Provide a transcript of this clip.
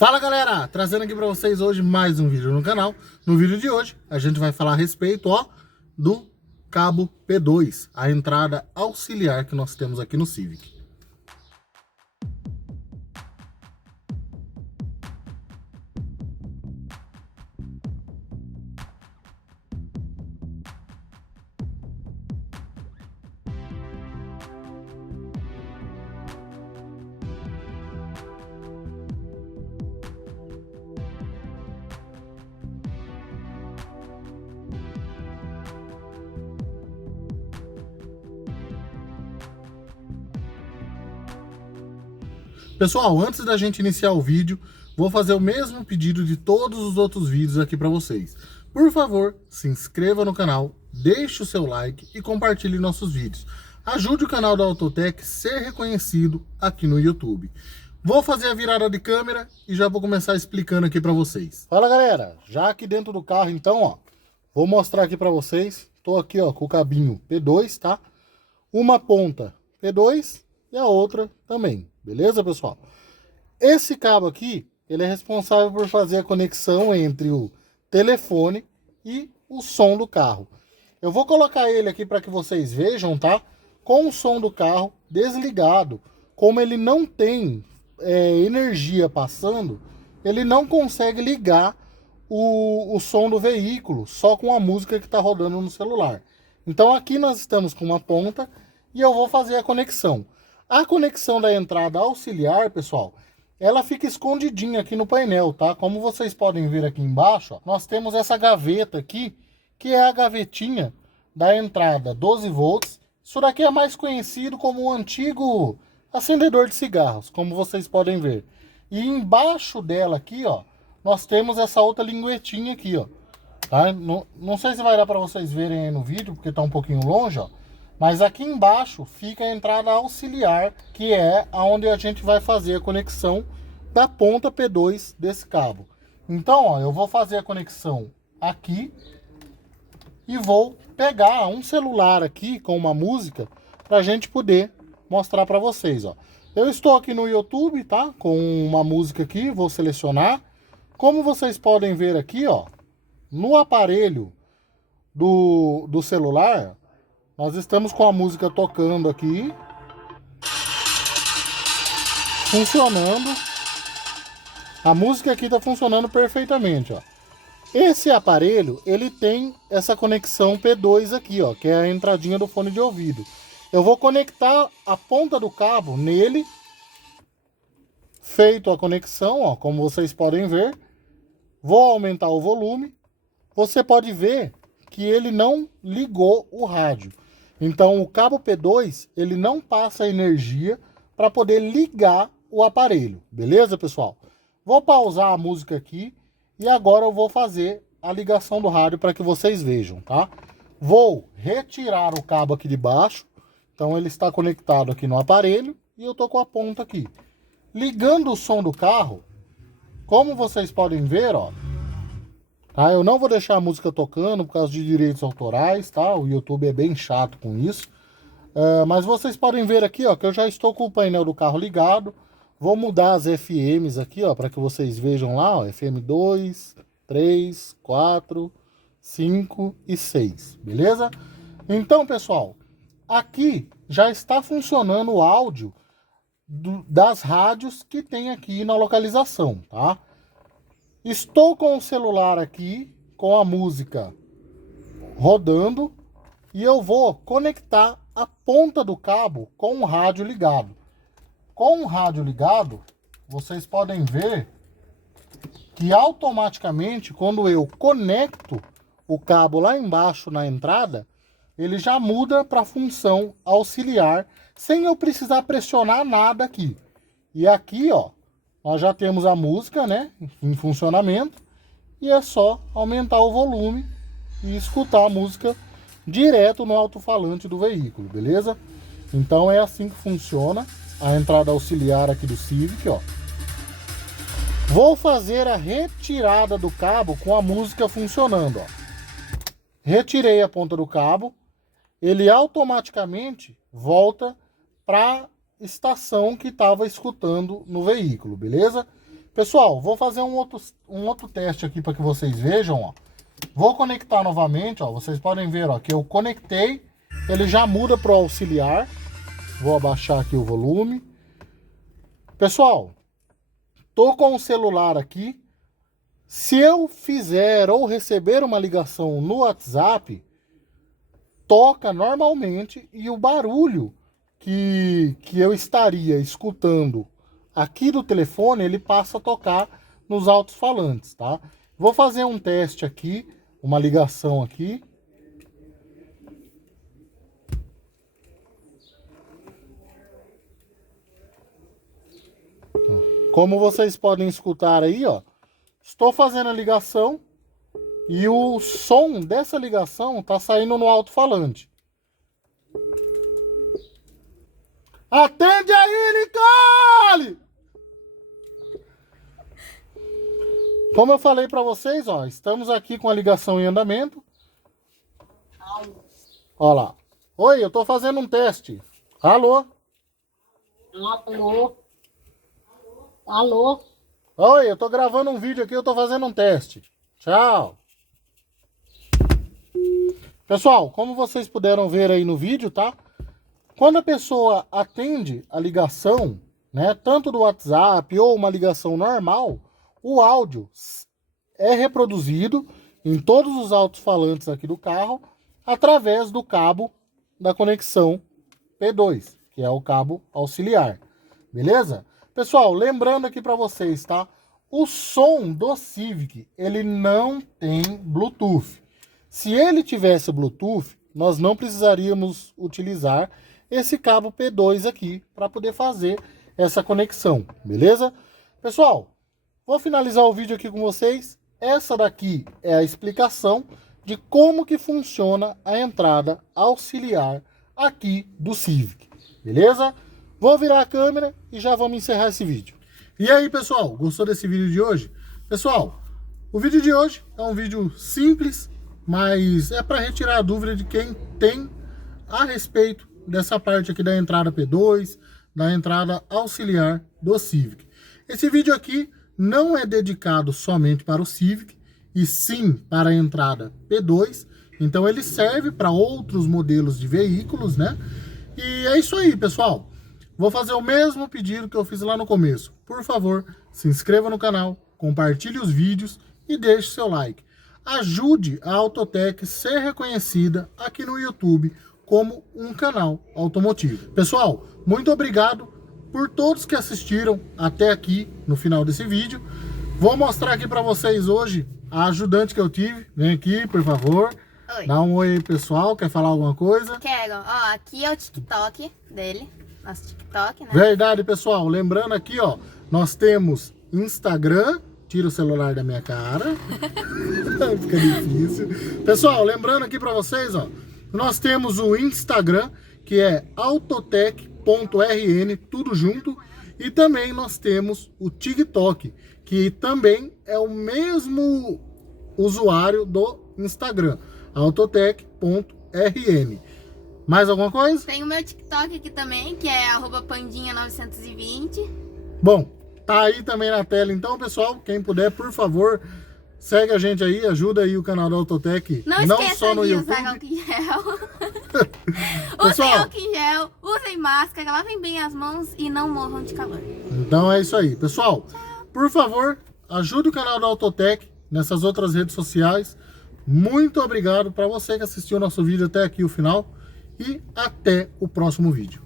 Fala galera, trazendo aqui para vocês hoje mais um vídeo no canal. No vídeo de hoje a gente vai falar a respeito do cabo P2, a entrada auxiliar que nós temos aqui no Civic. Pessoal, antes da gente iniciar o vídeo, vou fazer o mesmo pedido de todos os outros vídeos aqui para vocês. Por favor, se inscreva no canal, deixe o seu like e compartilhe nossos vídeos. Ajude o canal da Autotech a ser reconhecido aqui no YouTube. Vou fazer a virada de câmera e já vou começar explicando aqui para vocês. Fala galera, já aqui dentro do carro então, vou mostrar aqui para vocês. Tô aqui com o cabinho P2, tá? Uma ponta P2 e a outra também. Beleza, pessoal? Esse cabo aqui, ele é responsável por fazer a conexão entre o telefone e o som do carro. Eu vou colocar ele aqui para que vocês vejam, tá? Com o som do carro desligado, como ele não tem energia passando, ele não consegue ligar o som do veículo só com a música que está rodando no celular. Então aqui nós estamos com uma ponta e eu vou fazer a conexão. A conexão da entrada auxiliar, pessoal, ela fica escondidinha aqui no painel, tá? Como vocês podem ver aqui embaixo, nós temos essa gaveta aqui, que é a gavetinha da entrada 12 volts. Isso daqui é mais conhecido como o antigo acendedor de cigarros, como vocês podem ver. E embaixo dela aqui, nós temos essa outra linguetinha aqui, tá? Não sei se vai dar para vocês verem aí no vídeo, porque tá um pouquinho longe, mas aqui embaixo fica a entrada auxiliar, que é onde a gente vai fazer a conexão da ponta P2 desse cabo. Então, eu vou fazer a conexão aqui e vou pegar um celular aqui com uma música para a gente poder mostrar para vocês. Eu estou aqui no YouTube, tá? Com uma música aqui, vou selecionar. Como vocês podem ver aqui, no aparelho do celular, nós estamos com a música tocando aqui, funcionando. A música aqui está funcionando perfeitamente, Esse aparelho, ele tem essa conexão P2 aqui, que é a entradinha do fone de ouvido. Eu vou conectar a ponta do cabo nele, feito a conexão, como vocês podem ver. Vou aumentar o volume. Você pode ver que ele não ligou o rádio. Então o cabo P2, ele não passa energia para poder ligar o aparelho, beleza, pessoal? Vou pausar a música aqui e agora eu vou fazer a ligação do rádio para que vocês vejam, tá? Vou retirar o cabo aqui de baixo, então ele está conectado aqui no aparelho e eu tô com a ponta aqui. Ligando o som do carro, como vocês podem ver, tá? Eu não vou deixar a música tocando por causa de direitos autorais, tá? O YouTube é bem chato com isso. Mas vocês podem ver aqui, que eu já estou com o painel do carro ligado. Vou mudar as FMs aqui, para que vocês vejam lá, FM 2, 3, 4, 5 e 6, beleza? Então, pessoal, aqui já está funcionando o áudio das rádios que tem aqui na localização, tá? Estou com o celular aqui, com a música rodando, e eu vou conectar a ponta do cabo com o rádio ligado. Com o rádio ligado, vocês podem ver que automaticamente, quando eu conecto o cabo lá embaixo na entrada, ele já muda para a função auxiliar, sem eu precisar pressionar nada aqui. E aqui, nós já temos a música, né, em funcionamento, e é só aumentar o volume e escutar a música direto no alto-falante do veículo, beleza? Então é assim que funciona a entrada auxiliar aqui do Civic, Vou fazer a retirada do cabo com a música funcionando, Retirei a ponta do cabo, ele automaticamente volta para estação que estava escutando no veículo, beleza? Pessoal, vou fazer um outro teste aqui para que vocês vejam, ó. Vou conectar novamente, ó. Vocês podem ver, ó, que eu conectei, ele já muda para o auxiliar. Vou abaixar aqui o volume. Pessoal, tô com o celular aqui. Se eu fizer ou receber uma ligação no WhatsApp, toca normalmente e o barulho que eu estaria escutando aqui do telefone, ele passa a tocar nos alto-falantes, tá? Vou fazer um teste aqui, uma ligação aqui. Como vocês podem escutar aí, ó, estou fazendo a ligação e o som dessa ligação tá saindo no alto-falante. Atende aí, Nicole! Como eu falei para vocês, ó, estamos aqui com a ligação em andamento. Ó lá. Oi, eu tô fazendo um teste. Alô? Alô? Alô? Oi, eu tô gravando um vídeo aqui, eu tô fazendo um teste. Tchau. Pessoal, como vocês puderam ver aí no vídeo, tá? Quando a pessoa atende a ligação, né, tanto do WhatsApp ou uma ligação normal, o áudio é reproduzido em todos os alto-falantes aqui do carro através do cabo da conexão P2, que é o cabo auxiliar. Beleza? Pessoal, lembrando aqui para vocês, tá? O som do Civic, ele não tem Bluetooth. Se ele tivesse Bluetooth, nós não precisaríamos utilizar esse cabo P2 aqui para poder fazer essa conexão, beleza? Pessoal, vou finalizar o vídeo aqui com vocês. Essa daqui é a explicação de como que funciona a entrada auxiliar aqui do Civic, beleza? Vou virar a câmera e já vamos encerrar esse vídeo. E aí, pessoal, gostou desse vídeo de hoje? Pessoal, o vídeo de hoje é um vídeo simples, mas é para retirar a dúvida de quem tem a respeito dessa parte aqui da entrada P2, da entrada auxiliar do Civic. Esse vídeo aqui não é dedicado somente para o Civic, e sim para a entrada P2, então ele serve para outros modelos de veículos, né? E é isso aí, pessoal. Vou fazer o mesmo pedido que eu fiz lá no começo. Por favor, se inscreva no canal, compartilhe os vídeos e deixe seu like. Ajude a Autotech a ser reconhecida aqui no YouTube como um canal automotivo. Pessoal, muito obrigado por todos que assistiram até aqui no final desse vídeo. Vou mostrar aqui para vocês hoje a ajudante que eu tive. Vem aqui, por favor. Oi. Dá um oi aí, pessoal. Quer falar alguma coisa? Quero. Ó, aqui é o TikTok dele. Nosso TikTok, né? Verdade, pessoal. Lembrando aqui, ó, nós temos Instagram. Tira o celular da minha cara. Fica difícil. Pessoal, lembrando aqui para vocês, ó, nós temos o Instagram, que é autotech.rn, tudo junto. E também nós temos o TikTok, que também é o mesmo usuário do Instagram, autotech.rn. Mais alguma coisa? Tem o meu TikTok aqui também, que é @pandinha920. Bom, tá aí também na tela. Então, pessoal, quem puder, por favor, segue a gente aí, ajuda aí o canal da Autotech. Não esqueça só no de YouTube. usar álcool em gel. Usem Pessoal, álcool em gel, usem máscara, lavem bem as mãos e não morram de calor. então é isso aí. Pessoal, por favor, ajude o canal da Autotech nessas outras redes sociais. Muito obrigado para você que assistiu o nosso vídeo até aqui o final. E até o próximo vídeo.